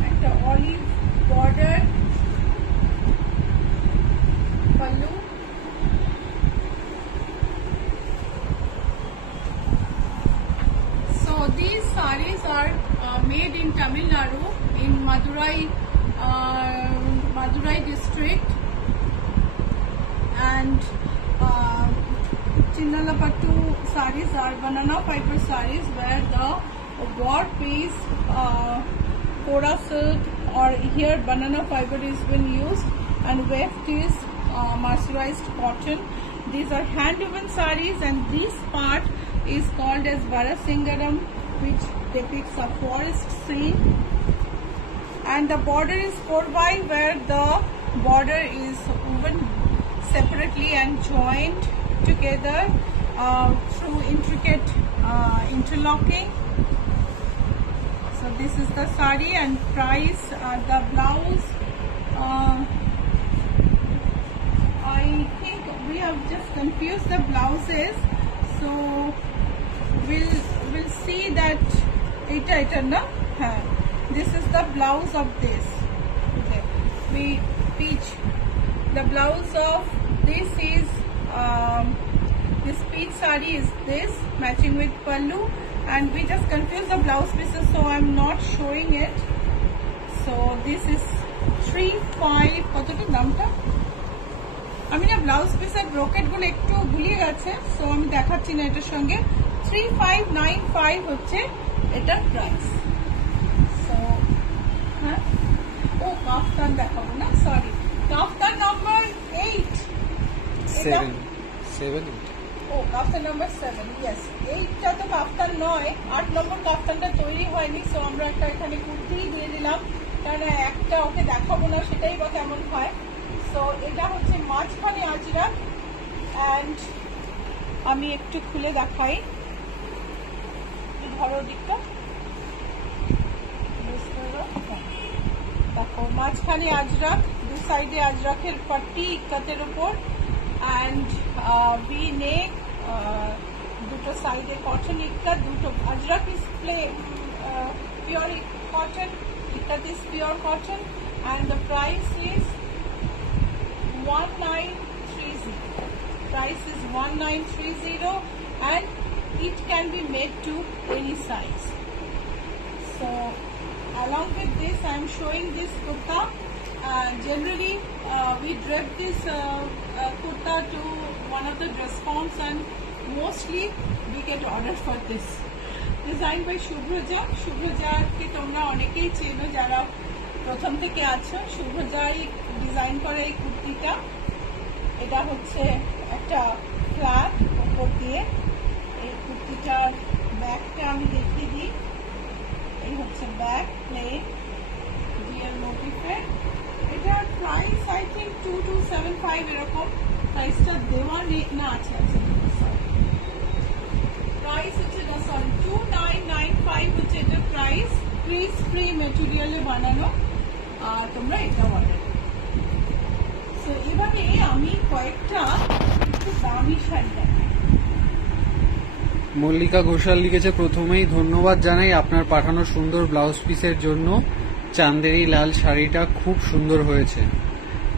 একটা olive border, pallu. So these sarees are made in Tamil Nadu, in Madurai district, and Chinnalapattu sarees are banana fiber sarees where the war piece, Kora silk, or here banana fiber is been used, and weft is mercerized cotton. These are hand woven sarees, and this part is called as Barasingaram, which depicts a forest scene. And the border is 4x, where the border is woven separately and joined together through intricate interlocking. So this is the sari, and price, the blouse, I think we have just confused the blouses, so we'll see that eta na. This is the blouse of this. Okay, the blouse of this is this peach sari is this, matching with pallu, and we just confused the blouse pieces, so I'm not showing it. So this is 35, কতটা দামটা আমি না blouse পিসের brocade গুলো একটু ভুলিয়ে গেছে, so আমি দেখাচ্ছি না এটার সঙ্গে। 3595 হচ্ছে এটার প্রাইস। সো হ্যাঁ, ও কাফতান দেখাবো না, সরি, কাফতান নাম্বার 8, 7 ও কাফতান নাম্বার 7, ইয়েস। 8টা তো কাফতান নয়, 8 নম্বর কাফতানটা তৈরি হয়নি, সো আমরা একটা এখানে কুর্তি দিয়ে দিলাম, কারণ একটা ওকে দেখাবো না, সেটাই বা কেমন হয়। সো এটা হচ্ছে মাঝখানে আজরাক, অ্যান্ড আমি একটু খুলে দেখাই, ধরো দিকটা, দেখো মাঝখানে আজরাক, দু সাইডে আজরাকের পাট্টি ইক্কাতের উপর, অ্যান্ড ভি নেক, দুটো সাইডে কটন ইক্কাত, দুটো Ajrak is pure cotton, ikat is pure cotton, and the price is 1930. price is 1930 and it can be made to any size. So along with this I am showing this kurta. Generally we drape this kurta to one of the dress forms and mostly we get orders for this. Designed by Shubhraja. Shubhraja ke tomra onekei cheno jara প্রথম থেকে আছো। শুভ্রজাই design করা এই কুর্তিটা, এটা হচ্ছে একটা flat উপর দিয়ে। এই কুর্তিটার ব্যাকটা আমি দেখিয়ে দিই। এই হচ্ছে ব্যাক, প্লেন রিয়েল মোটিফের। এটার প্রাইস আই থিঙ্ক 2275 এরকম প্রাইসটা দেওয়া না আছে। প্রাইস হচ্ছে না, সরি 2995 হচ্ছে এটার প্রাইস। ক্রিজ ফ্রি মেটেরিয়ালে বানানো, আর তোমরা এটা অর্ডার। সো এবারে আমি কয়েকটা একটু দামি শাড়ি দেখাই। মল্লিকা ঘোষাল লিখেছে, প্রথমেই ধন্যবাদ জানাই আপনার পাঠানো সুন্দর ব্লাউজ পিসের জন্য। চান্দেরি লাল শাড়িটা খুব সুন্দর হয়েছে।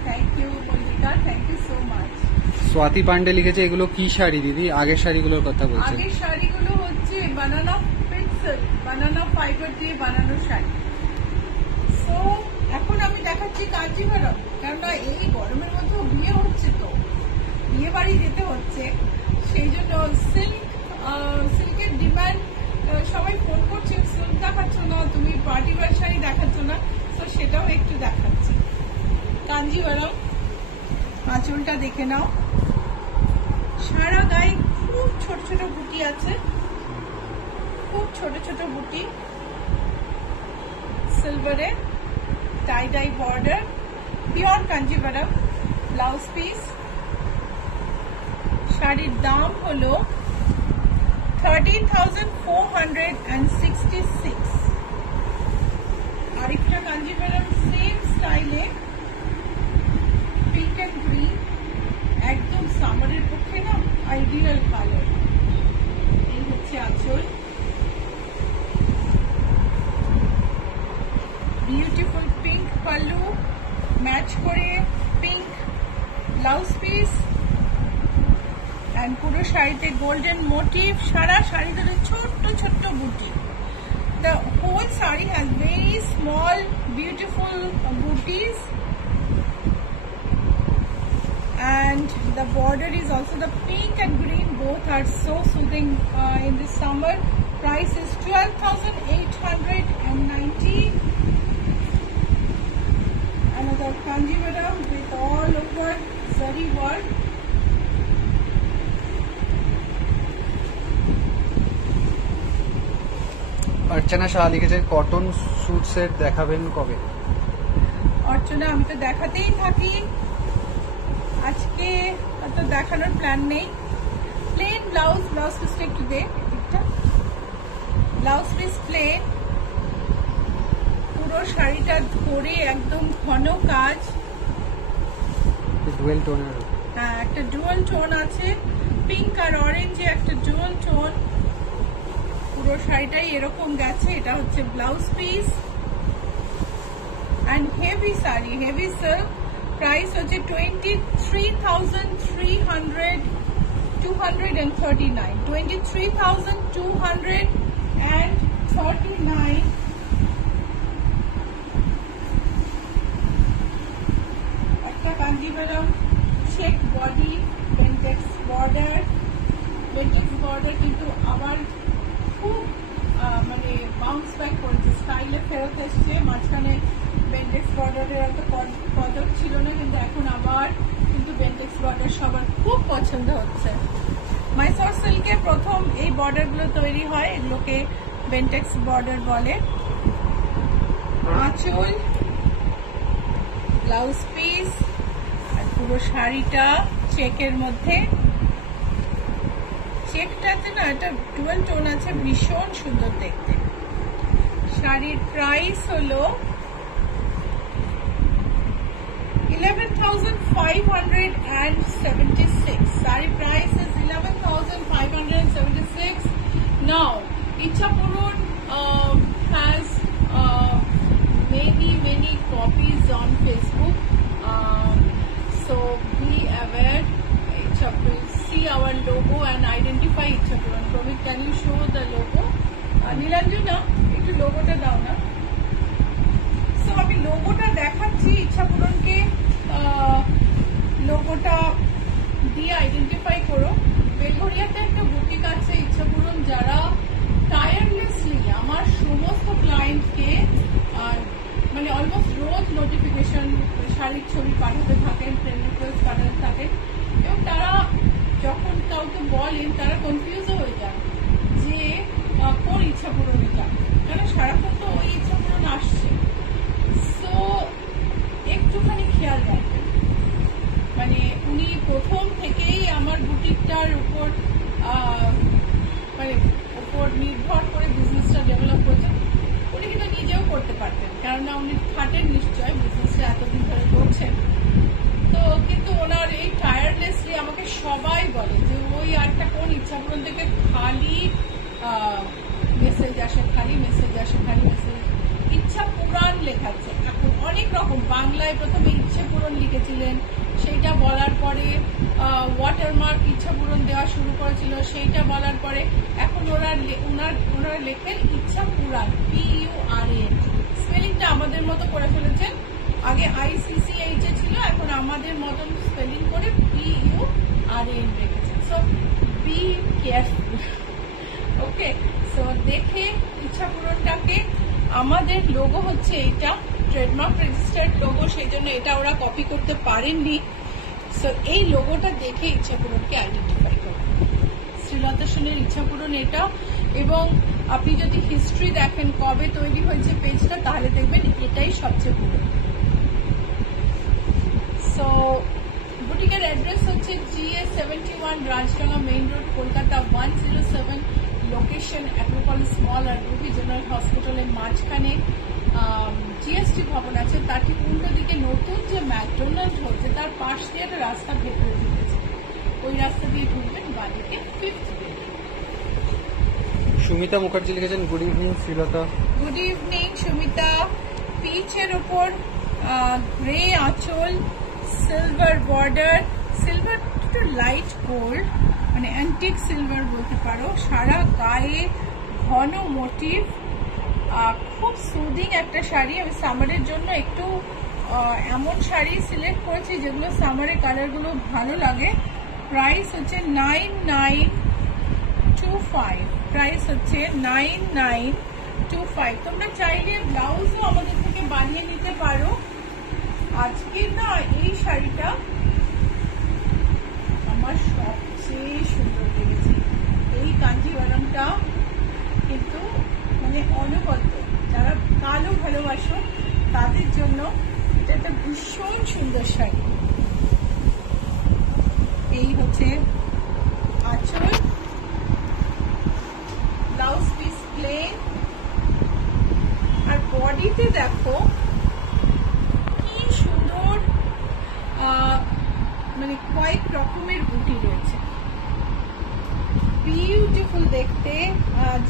Thank you Mallika, thank you so much. Swati Pandey লিখেছে, এগুলো কি শাড়ি দিদি? আগের শাড়িগুলোর কথা বলছে। আগের শাড়িগুলো হচ্ছে বানানা পেন্সিল, বানানা ফাইবার দিয়ে বানানো শাড়ি। সো এখন আমি দেখাচ্ছি কাঞ্জিভারম, কেননা এই গরমের মধ্যেও বিয়ে হচ্ছে, তো বিয়ে বাড়ি যেতে হচ্ছে, সেই জন্য সিল্কের ডিমান্ড। সবাই ফোন করছে, সিল্ক দেখাচ্ছ না তুমি, পার্টি ওয়্যার শাড়ি দেখাচ্ছ না, তো সেটাও একটু দেখাচ্ছি। কাঞ্জিভারম, আঁচলটা দেখে নাও। সারা গায়ে খুব ছোট ছোট বুটি আছে, খুব ছোট ছোট বুটি, সিলভারে tie dye border, pure Kanjeevaram blouse piece. শাড়ির দাম হলো 13,466। আরেকটা কাঞ্জিভারম সেম স্টাইলে, পিঙ্ক এন্ড গ্রিন, একদম সামারের পক্ষে না আইডিয়াল কালার। এই হচ্ছে আঁচল, বিউটিফুল পিঙ্ক পাল্লু, ম্যাচ করে পিঙ্ক ব্লাউজ পিস, এন্ড পুরো শাড়িতে গোল্ডেন মোটিভ। সারা শাড়ি ধরে ছোট্ট ছোট্ট বুটি। The whole saree has very small beautiful booties, and the border is also the pink and green, both are so soothing in this summer. Price is 12,890. Another Kanjivaram with all over zari work. অর্চনা শাহ লিখেছে, cotton sweet set দেখাবেন কবে? অর্চনা, আমি তো দেখাতেই থাকি, আজকে তো দেখানোর প্ল্যান নেই। প্লেন ব্লাউজ পিসটা একটু দেখ, একটা ব্লাউজ পিস প্লেন, পুরো শাড়িটা ধরে একদম ঘন কাজ। ডুয়েল টোনের, হ্যাঁ একটা ডুয়াল টোন আছে, পিঙ্ক আর অরেঞ্জে একটা ডুয়াল টোন। পুরো শাড়িটাই এরকম গেছে। এটা হচ্ছে blouse piece and heavy sari, heavy silk. Price হচ্ছে 23,239, 23,239। একটা Kanjeevaram check body, Bentex border. Bentex border কিন্তু আবার খুব মানে বাউন্স ব্যাক করেছে, স্টাইলে ফেরত এসছে। মাঝখানে বেন্টেক্স বর্ডারের এত কদর ছিল না, কিন্তু এখন আবার কিন্তু বেন্টেক্স বর্ডার সবার খুব পছন্দ হচ্ছে। মাইসর সিল্কে প্রথম এই বর্ডারগুলো তৈরি হয়, এগুলোকে বেন্টেক্স বর্ডার বলে। আঁচল, ব্লাউজ পিস, আর পুরো শাড়িটা চেকের মধ্যে। চেকটাতে না একটা ডুয়াল টোন আছে, ভীষণ সুন্দর দেখতে। শাড়ির প্রাইস হলো 11,576. Saree price is 11,576. Now, Ichapurun has many copies on Facebook. So be aware, Ichapurun our logo and identify Ichhapuram. Pramit, can you show the logo? Nilanjana, একটু লোগোটা দাও না। সো আমি লোগোটা দেখাচ্ছি ইচ্ছাপুরনকে, লোগোটা দিয়ে আইডেন্টিফাই করো। বেলঘরিয়াতে একটা বুটিক আছে ইচ্ছাপুরন, যারা টায়ারলেসলি আমার সমস্ত ক্লায়েন্টকে মানে অলমোস্ট রোজ নোটিফিকেশন শাড়ির ছবি পাঠাতে থাকেন, ফ্রেন্ড রিকোয়েস্ট পাঠাতে থাকেন, এবং তারা যখন কাউকে বলেন তারা কনফিউজও হয়ে যান যে কোন ইচ্ছাপুরনে যান, কারণ সারাক্ষণ তো ওই ইচ্ছাপুরন আসছে। সো একটুখানি খেয়াল রাখবেন, মানে উনি প্রথম থেকেই আমার বুটিকটার উপর মানে উপর নির্ভর করে বিজনেসটা ডেভেলপ করেছেন। উনি কিন্তু নিজেও করতে পারতেন, কেননা উনি খাটেন নিশ্চয়, বিজনেসটা এতদিন ধরে করছেন। তো কিন্তু ওনার এই টায়ারলেসলি আমাকে সবাই বলে যে ওই আরটা কোন ইচ্ছাপুরন থেকে খালি মেসেজ আসে, খালি মেসেজ আসে, খালি মেসেজ। ইচ্ছাপুরাণ লেখাচ্ছে এখন অনেক রকম, বাংলায় প্রথমে ইচ্ছাপুরণ লিখেছিলেন, সেইটা বলার পরে ওয়াটারমার্ক ইচ্ছাপুরণ দেওয়া শুরু করেছিল, সেইটা বলার পরে এখন ওনারা লেখেন ইচ্ছাপুরাণ, PURAN। স্পেলিংটা আমাদের মতো করে ফেলেছেন, আগে ICCH ছিল, এখন আমাদের মতন স্পেলিং করে PURAN রেখেছেন। So be careful, okay. So দেখে ইচ্ছাপুরনটাকে, আমাদের লোগো হচ্ছে এইটা, ট্রেডমার্ক রেজিস্টার্ড লোগো, সেই জন্য এটা ওরা কপি করতে পারেননি। সো এই লোগোটা দেখে ইচ্ছাপুরনকে আইডেন্টিফাই করুন। শ্রীলতা সেনের ইচ্ছাপুরন এটা, এবং আপনি যদি হিস্ট্রি দেখেন কবে তৈরি হয়েছে পেজটা, তাহলে দেখবেন এটাই সবচেয়ে পুরনো। সো বুটিকের অ্যাড্রেস হচ্ছে GA71 Rajdanga main road, Kolkata 107, location Acropolis mall আর রুবি জেনারেল হসপিটালের মাঝখানে GST ভবন আছে, তার ঠিক উল্টো দিকে নতুন যে ম্যাকডোনাল্ড হচ্ছে তার পাশ দিয়ে একটা রাস্তা ভেতরে ঢুকেছে, ওই রাস্তা দিয়ে ঢুকবেন বাদিকে 5th বিল্ডিং। সুমিতা মুখার্জি লিখেছেন, good evening Srilata. Good evening Sumita. পিচের উপর গ্রে আঁচল, সিলভার বর্ডার, সিলভার একটু লাইট গোল্ড, মানে অ্যান্টিক সিলভার বলতে পারো, সারা গায়ে ঘন মোটিভ, খুব সুদিং একটা শাড়ি। আমি সামারের জন্য একটু এমন শাড়ি সিলেক্ট করেছি যেগুলো সামারের কালারগুলো ভালো লাগে। প্রাইস হচ্ছে 9925, প্রাইস হচ্ছে 9925। তোমরা চাইলে ব্লাউজও আমাদের থেকে বানিয়ে নিতে পারো। আজকে না এই শাড়িটা আমার সবচেয়ে সুন্দর লেগেছে, এই কাঞ্জিভারমটা কিন্তু মানে অনবদ্য, যারা কালো ভালোবাসো তাদের জন্য এটা একটা ভীষণ সুন্দর শাড়ি। এই হচ্ছে আঁচল, ব্লাউজ পিস প্লেন, আর বডিতে দেখো কি সুন্দর মানে কয়েক রকমের বুটি রয়েছে, বিউটিফুল দেখতে,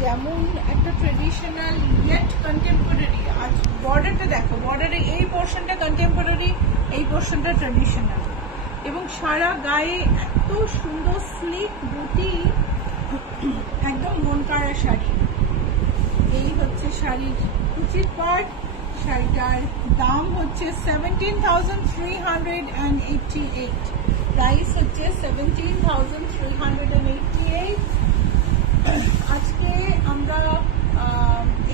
যেমন একটা ট্রেডিশনাল ইয়েট কন্টেম্পোরারি। আজ বর্ডারটা দেখো, বর্ডারে এই পোর্শনটা কন্টেম্পোরারি, এই পোর্শনটা ট্রেডিশনাল, এবং সারা গায়ে এত সুন্দর স্লিক বুটি, একদম মন কাড়া শাড়ি। এই হচ্ছে শাড়ির উচিত পার্ট। শাড়িটার দাম হচ্ছে 17,388, প্রাইস হচ্ছে 17,388। আজকে আমরা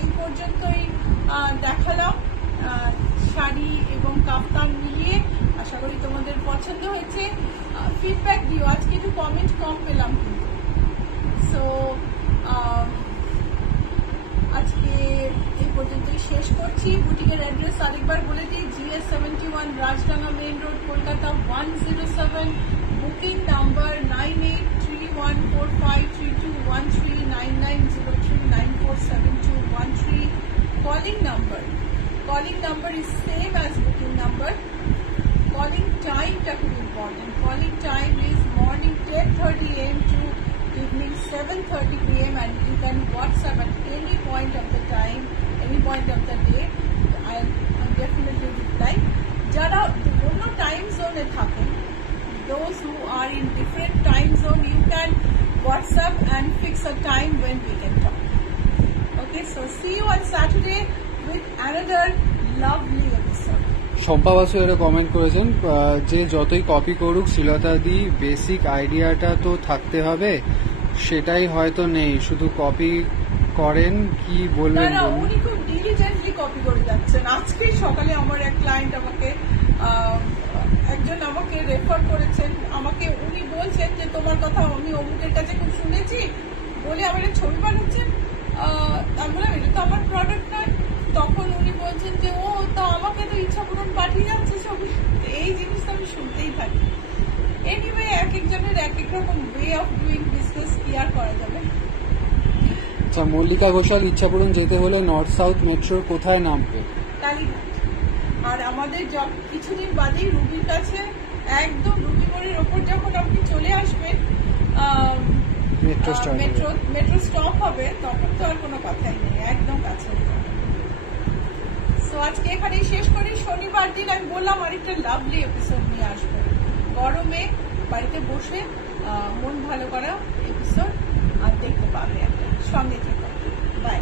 এই পর্যন্তই দেখালাম শাড়ি এবং কাফতান মিলিয়ে। আশা করি তোমাদের পছন্দ হয়েছে। ফিডব্যাক দিও, আজকে একটু কমেন্ট কম পেলাম কিন্তু। সো আজকে এই পর্যন্তই শেষ করছি। বুটিকের অ্যাড্রেস আরেকবার বলে দিই, GA71 Rajdanga main road, Kolkata 107, booking number 9831453213, 9903947213। Calling number is same as booking number. Calling time টা খুব important. Calling time is morning 10:30 AM to evening 7:30 PM, and you can WhatsApp at any point of the time, any point of the day. I'll definitely reply. যারা অন্য time জোনে থাকেন, those those who are in different time zone, you can WhatsApp and fix a time when we can talk. Okay, so see you on Saturday with another lovely episode. Shampa Basu এরা comment করেছেন যে যতই copy করুক শ্রীলতা দি basic আইডিয়াটা তো থাকতে হবে, সেটাই হয়তো নেই, শুধু কপি করেন কি বলবেন না, বলুন? উনি খুব ডিলিজেন্টলি কপি করে যাচ্ছেন। আজকে সকালে আমার এক ক্লায়েন্ট আমাকে একজন আমাকে রেফার করেছেন, আমাকে উনি বলছেন যে তোমার কথা আমি অমুকের কাছে খুব শুনেছি বলে আমার ছবি বানাচ্ছেন। আমি বললাম এটা তো আমার প্রোডাক্ট নয়। তখন উনি বলছেন যে ও তা আমাকে তো ইচ্ছা পূরণ পাঠিয়ে যাচ্ছে ছবি। এই জিনিসটা আমি শুনতেই থাকি। এনিওয়ে, এক একজনের এক এক রকম ওয়ে অফ ডুইং বিজনেস, কি আর করা যাবে। আচ্ছা, মল্লিকা ঘোষাল ইচ্ছাপুরম যেতে হলে নর্থ সাউথ মেট্রোর কোথায় নামবে? কালীঘাট। আর আমাদের কিছুদিন বাদেই রুবির কাছে, একদম রুবি মোড়ের ওপর যখন আপনি চলে আসবেন মেট্রো স্টপ হবে, তখন তো আর কোনো কথাই নেই, একদম কাছে। তো আজকে এখানেই শেষ করি। শনিবার দিন আমি বললাম আরেকটা লাভলি এপিসোড নিয়ে আসবো। গরমে বাড়িতে বসে মন ভালো করা এপিসোড আর দেখতে পাবে। সঙ্গে থেকে বাই।